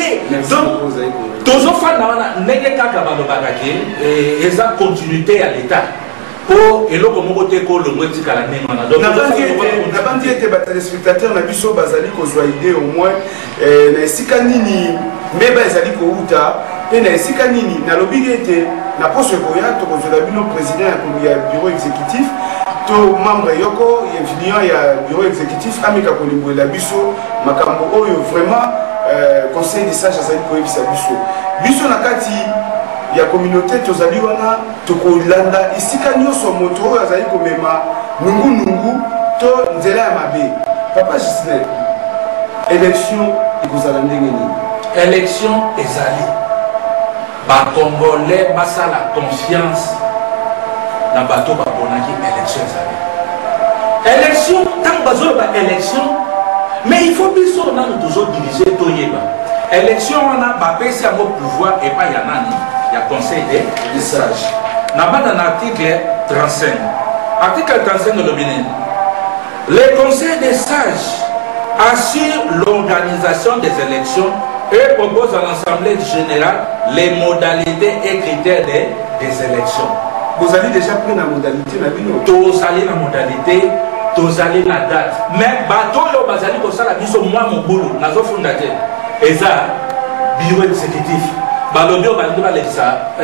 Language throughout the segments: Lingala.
te. Donc, toujours fan n'ayez qu'à cabalobagaki et esa continuité à l'État. Pour et le comment côté que le moitié à la main. Donc, n'a pas dit que les téléspectateurs n'a biso bazali ko soit idée au moins na sikanini meba ezali ko uta et na sikanini na lobigete na poste ko ya to ko bino président ya bureau exécutif to membre yoko influent ya bureau exécutif amika ko limbo la biso makambo oyo vraiment conseil des sages azali ko ebisa biso na kati ya communauté tozali wana tokolanda isika nyonso moto oyo azali komema nungu to nzela ya mabe. Papa Gisèle, élection ekozala ndenge nini? Élection ezali ba Congolais basa la confiance na bato baponaki élection ezali élection tant bazo ba élection mais il faut biso na nous toujours diriger toyeba élection wana ba pesi yango pouvoir et pas ya nani ya conseil des sages. Dans l'article 35. Article 35 de l'Obénin. Les conseils des sages assurent l'organisation des élections et proposent à l'Assemblée générale les modalités et critères des élections. Vous avez déjà pris la modalité la tous allez la modalité, tous allez la date. Mais bateau yo bazali ko sala biso moi mon boulot, nazo fondateur. Et ça bureau exécutif. Balobio bandi balekisa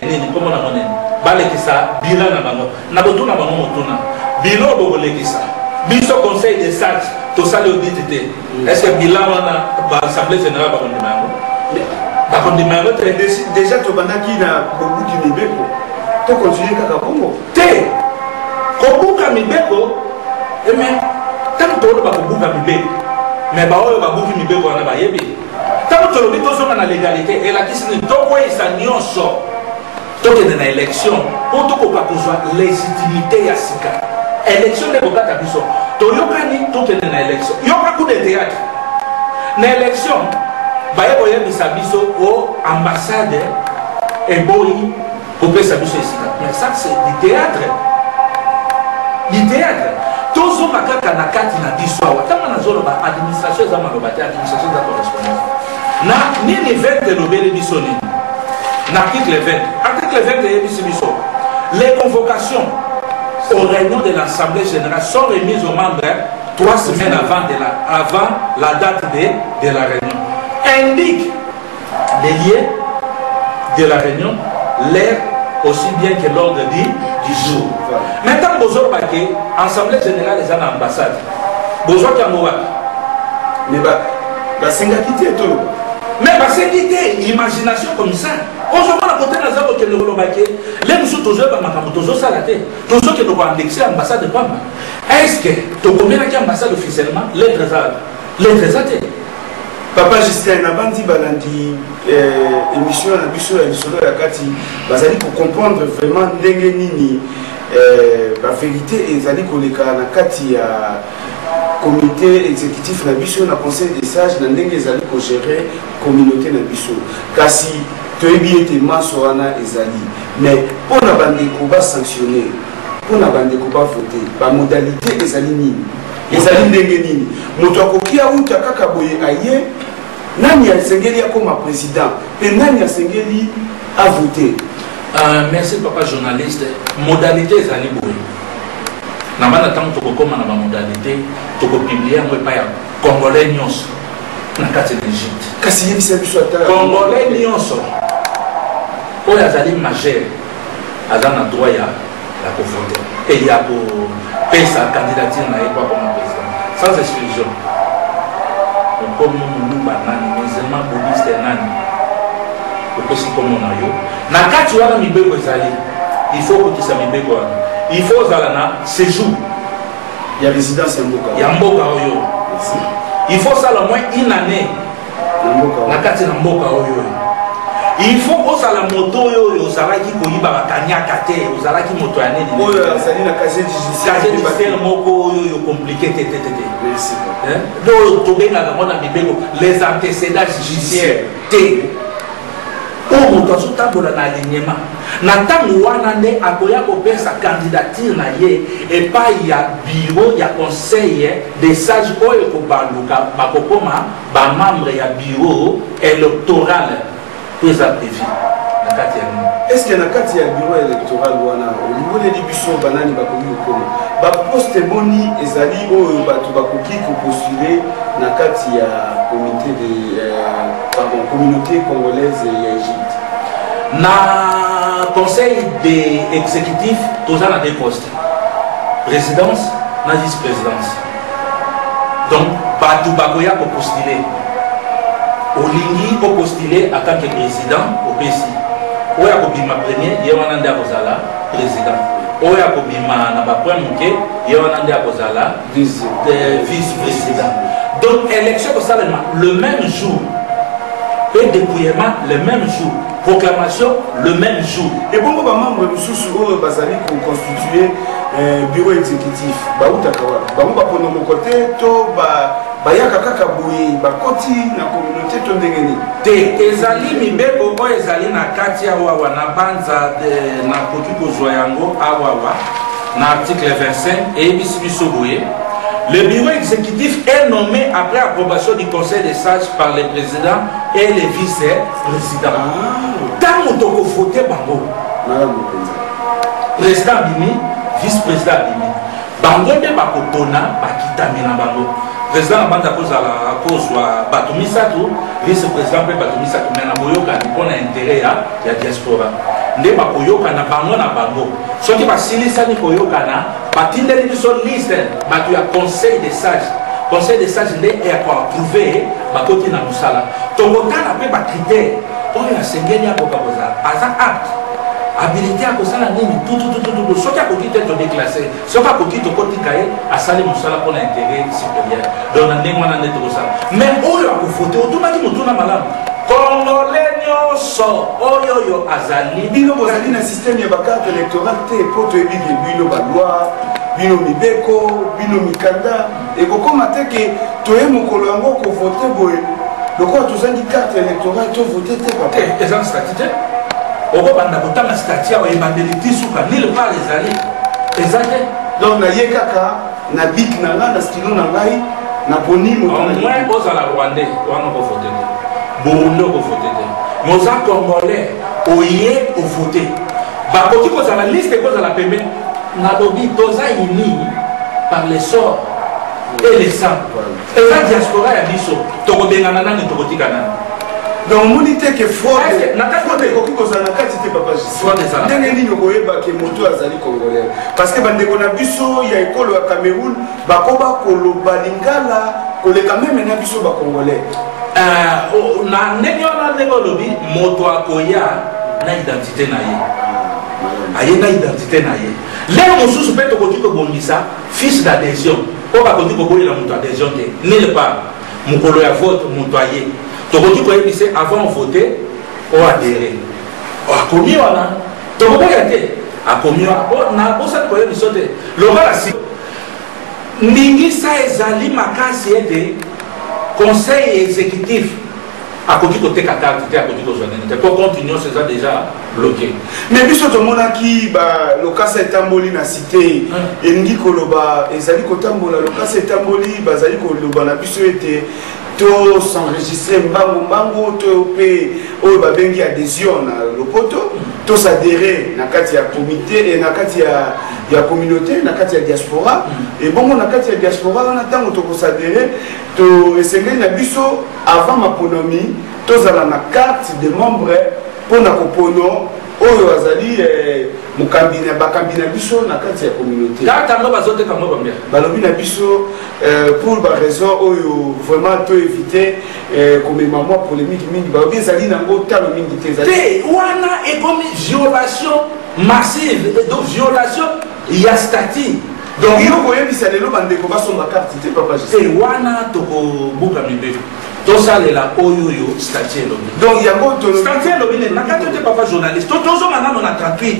nini comment na monene balekisa bilan na bango na botuna bango motuna bilo bobo lekisa biso conseil des sages to sala audité est-ce que bilan wana ba assemblée générale ba kondimango déjà to bandaki na bobuki mibeko to continuer kaka bongo te kobuka mibeko mais tant to ba kobuka mibeko mais ba oyo ba buki mibeko wana ba yebi. Tant que l'on a la légalité et la question de quoi il s'agit en sort, tant que dans l'élection, pour tout qu'on soit légitimité à Sika. Élection n'est pas ta biso. Tant que tout est dans l'élection. Il y a beaucoup de théâtre. Dans l'élection, bah il y a des biso au ambassade et boy pour que ça biso Sika. Mais ça c'est du théâtre. Du théâtre. Tous les gens qui ont na kati na biso, tant que nous avons administration za malobate, administration za correspondance. Na nini 20 de l'obéli bisoni. L'article 20. Article 20 de les convocations aux réunions de l'Assemblée générale sont remises aux membres 3 semaines avant la date de la réunion. Indique les liens de la réunion, l'heure aussi bien que l'ordre du jour. Maintenant, vous avez l'Assemblée générale des ambassades. Vous avez mais c'est tout. Mais c'est l'idée, imagination comme ça. Aujourd'hui, on a porté dans un hôtel de Rolobake. Les moussous, toujours, toujours salaté. Toujours que nous avons indexé l'ambassade de Pamba. Est-ce que tu connais l'ambassade officiellement? Les trésors. Papa Gisèle, na bandi balandi émission na biso ya lisolo ya kati bazali ko comprendre vraiment ndenge nini la vérité ezali koleka na kati ya comité exécutif na biso na conseil des sages na ndenge ezali ko gérer communauté na biso kasi toyebi ete maso wana ezali mais pona bandeko ba sanctionner pona bandeko ba voter ba modalité ezali nini ezali ndenge nini moto akokia uta kaka boye aye nani asengeli akoma président pe nani asengeli a voter. Merci papa journaliste. Modalité ezali boye na bana tant to kokoma na ba modalité to ko publier ngo pa ya congolais nyonso na kati d'Égypte kasi yebisa biso ata congolais nyonso oyo azali majeur azana droit ya ko voter et ya ko pesa candidature na yekwa comme président sans exclusion. Comme nous banani musulman bouddhiste nani aussi comme on a yo na kati wana mibeko ezali il faut que ça mibeko il faut zalana séjour ya résidence ya mboka oyo il faut ça au moins une année na kati na mboka oyo il faut que la moto oyo ozalaki koyiba bakanyaka te ozalaki moto ya nini oyo azali na casier judiciaire moko oyo compliqué te donc tobengaka mona mibeko les antécédents judiciaires te oyo moto azotambola na alignement na ntango wana nde akoya kopesa candidature na ye epai ya bureau ya conseil des sages oyo ekobanduka bakokoma bamembre ya bureau électoral to eza prévu na kati ya nini. Est-ce que na kati ya bureau électoral wana au niveau de biso banani bakoki kokoma baposte boni ezali oyo bato bakoki kopostuler na kati ya comité de communauté congolaise ya Égypte? Na conseil des exécutifs toza na deux postes, présidence na vice-présidence. Donc bato bakoya kopostuler olingi kopostuler en tant que président opesi oyo akobima premier ye wana nde akozala président oyo akobima na bapoint moke ye wana nde akozala vice-président. Donc élection kosalema le même jour et dépouillement le même jour, proclamation le même jour. Et bon, membre de sous basali pour constituer bureau exécutif. Côté to bayaka kaka boye bakoti na communauté to ndengeni. Te ezali mibeko ko ezali na kati ya wawa na banza na koki kozwa yango awawa na article 25 et biso boye. Le bureau exécutif est nommé après approbation du conseil des sages par le président et les vice-présidents. Tant que vous votez, président Bimi, vice-président Bimi. Bango de Bakotona, Bakitamina Bango. Président Abanda Kozala, Kozwa, Batumisatu, vice-président Batumisatu, mais Naboyoka, qui a intérêt à la diaspora. Nde bakoyoka na bango na bango soki basilisa ni koyoka na batindeli biso liste batu ya conseil des sages nde approuvé bakoti na musala tokotala mpe bacritère oyo asengeli akoka kozala aza apte habilité ya kosala nini tututututu soki akoki te todéclasse soki akoki tokotika ye asali mosala mpona intérêt supérieur donc na ndenge wana nde tokosala mais oyo akofote otumaki motuna malamu Congolais nyonso oyo azali bino bozali na système ya bakarte électorale te po toyebiki bino baloi bino mibeko bino mikanda ekokoma te ke toye mokolo yango kovote boye lokola tozangi carte électorale tovote te papa eza na stati te okobanda kotanga stati awa ebandeli ti suka nile part ezali eza te donc naye kaka na bik na ngai na stilo na ngai na boni momoin ozala rwandais wana kovote te Burundi au voté. Nous sommes Congolais, oye au voté. Bakoki ko la liste ko la pembe na dobi toza ini par les sorts et les sangs. Et la diaspora ya biso toko bengana nani toko tikana. Donc monite que fraude na kati ko ko na kati te papa fraude ça. Ndenge nini koyeba ke moto azali congolais parce que bande ko na biso ya ekolo ya Cameroun bakoba koloba lingala koleka même na biso ba congolais. Na ndenge wana ndenge olobi moto akoya na identité na ye aye na identité na ye lelo mosusu mpe tokoki kobongisa fiche d'adhésion po bakoki koboyela moto adhésion te nile part mokolo ya vote moto aye tokoki koyebisa avant vote oadhéré akomi wana tokoboya te akomi wana bosali koyebiso te lokola si ndingisa ezali makasi ete conseil exécutif a koki koteka carte te akoki kozwa nini te po compte union eza déjà bloqué mais biso tomonaki lokasa etamboli na cité elingi koloba ezali kotambola lokasa etamboli bazali koloba na biso ete to s'enregistrer mbangu to pe oyo babengi adhésion na lopoto to s'adhérer na kati ya comité et na kati ya communauté na kati ya diaspora et bongo na kati ya diaspora wana ntango tokosadhérer to esengeli na biso avant maponomi tozala na carte de membre mpona kopono oyo azali mokambina bakambi na biso na kati ya communauté tango bazoteka ngo bambia balobi na biso pour ba raison oyo vraiment to éviter komema mwa polémique mingi balobi ezali nango talo mingi te ezali wana ekomi violation massive donc violation ya statut donc yo koyebisa lelo bandeko basomba carte te papa te wana tokobuka mibeko tosalela oyo statut elobi donc yango statut elobi ne nakati te papa journaliste tozonga nano na 38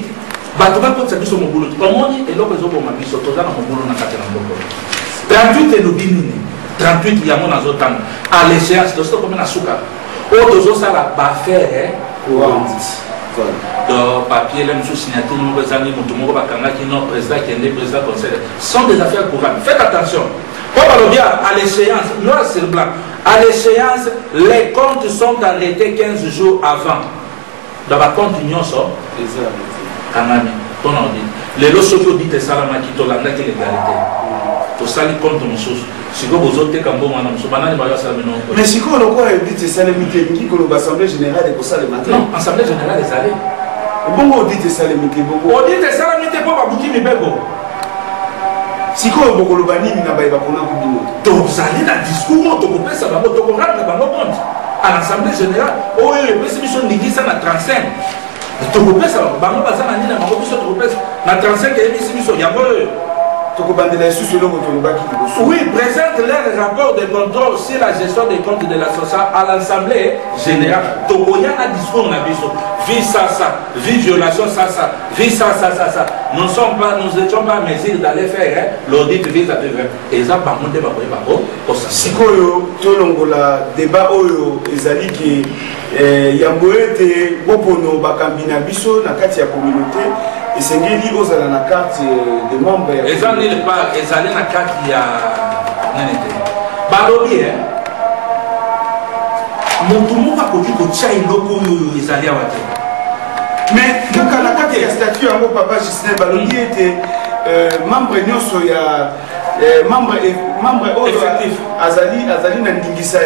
bato bakotisa biso mobulu omoni eloko ezoboma biso toza na mobulu na kati na mboko 38 elobi nini 38 yango nazotanga à l'échéance tosokomi na suka oyo tozosala baaffaire courante. Donc, papier, là, nous signature, nous présentons, nous bakanga qui non président qui est président conseil. Sont des affaires courantes. Faites attention. Pour bien à l'échéance, noir sur blanc, à l'échéance, les comptes sont arrêtés 15 jours avant. Dans la compte union sort. Kanami, ton ordi. Les lots sociaux disent ça, la maquille, la l'égalité. Pour ça, les comptes nous sont. Si vous vous ôtez comme bon, mais si vous avez dit ça, l'Assemblée générale est pour ça le matin. Non, l'Assemblée générale est allée. Bon, on dit ça, on dit ça, pour aboutir mes bébés. Si vous avez dit ça, vous allez dans le discours, vous allez ça, vous allez à l'Assemblée générale, où est le président de ça dans 35. Vous allez ça, vous allez dans 35 et oui, présente leur rapport de contrôle sur la gestion des comptes de l'association à l'Assemblée générale. Togoya a discours na biso. Vie ça, vie violation ça, vie ça. Nous n'étions pas en mesure d'aller faire l'audit vis à vis. Et ça, par contre, si vous débat ezali ki yamboete bopono bakambina biso na kati ya communauté. Et c'est dit aux à la carte des membres. Ils ont dit pas, ils allaient la carte il y a. Balobi, mon tout le monde a connu que Tchaï Loko, ils allaient à Wate. Mais donc à la carte, il y a statut à mon papa Justin Balobi était membre Nyosoya. Membre effectif. Azali Nandingisa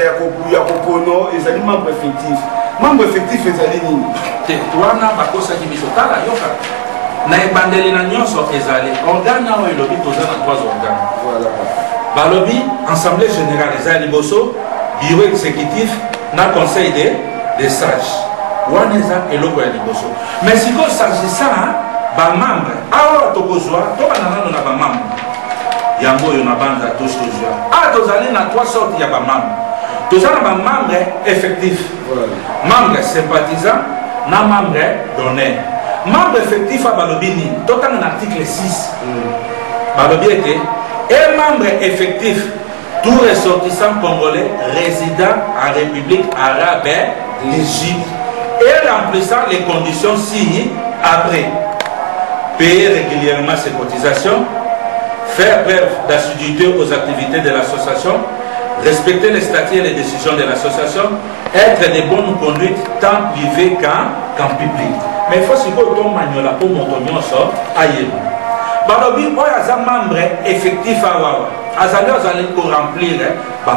Yakopono, Azali membre effectif. Membre effectif, Azali Nini. Toi, n'a pas cosa qui m'isotala, Yoka. Na ebandeli na nyonso ezali organe na oyo elobi toza na 3 organes. Voilà. Balobi assemblée générale eza liboso, bureau exécutif na conseil des sages. Wana eza eloko ya liboso. Mais siko s'agissant ba membre awa tokozwa to banana na ba membre. Yango yo na banda tous toujours. Tozali na 3 sortes ya ba membre. Toza na ba membre effectif. Voilà. Membre sympathisant na membre d'honneur. Membre effectif à Balobini, dans l'article 6, Balobi était un membre effectif, tout ressortissant congolais résidant en République arabe d'Égypte et remplissant les conditions ci-après. Payer régulièrement ses cotisations, faire preuve d'assiduité aux activités de l'association, respecter les statuts et les décisions de l'association, être de bonne conduite tant privé qu'en public. Mais il faut que tu manuel pour mon sort ailleurs. Balobi, il y a un membre effectif à Wawa. Azali pour remplir les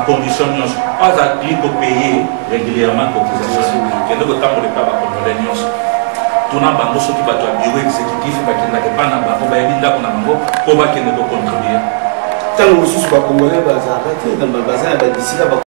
conditions. Azali pour payer régulièrement les cotisations. Et donc, tant que les pas congolais, tout le monde qui va être bureau exécutif, qui n'a pas de banque, pour contribuer. Tant que les congolais vont arrêter dans le bazar, d'ici là,